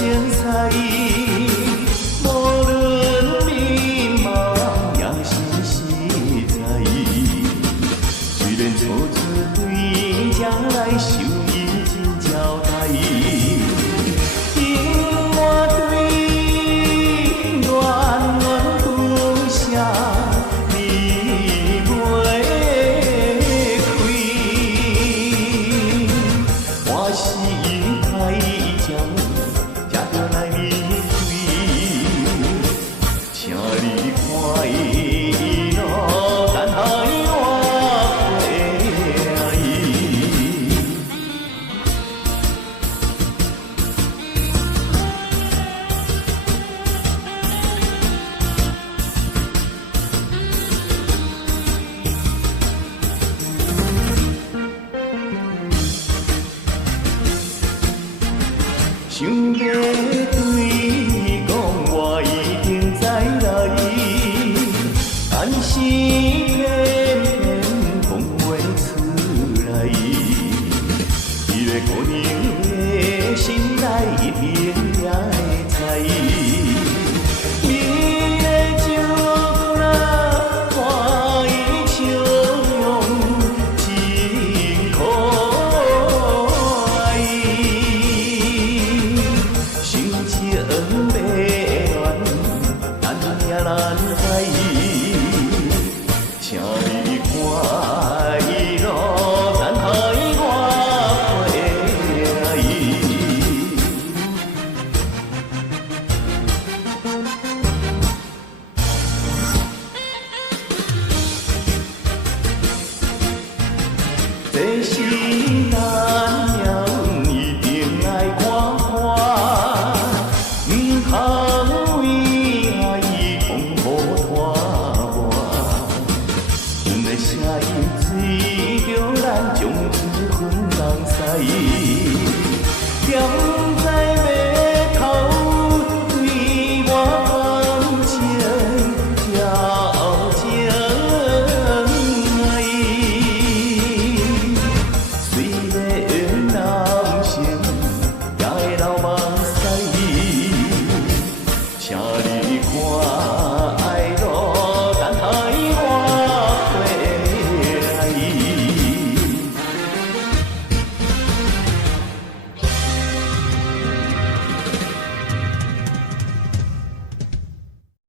精彩，无论迷茫也是实在。虽然错出对家来受伊真交代，因我对远远不舍，你袂开。我是因太强，才着来面对，请你看伊路等待我回来。想要对你讲，我已经知来，但是偏偏讲袂出来。伊个可能的心内一定也会知，你的照顾啦，看伊笑容真可爱。心情迷乱，咱也难猜。请你看伊路等待我回来。这时代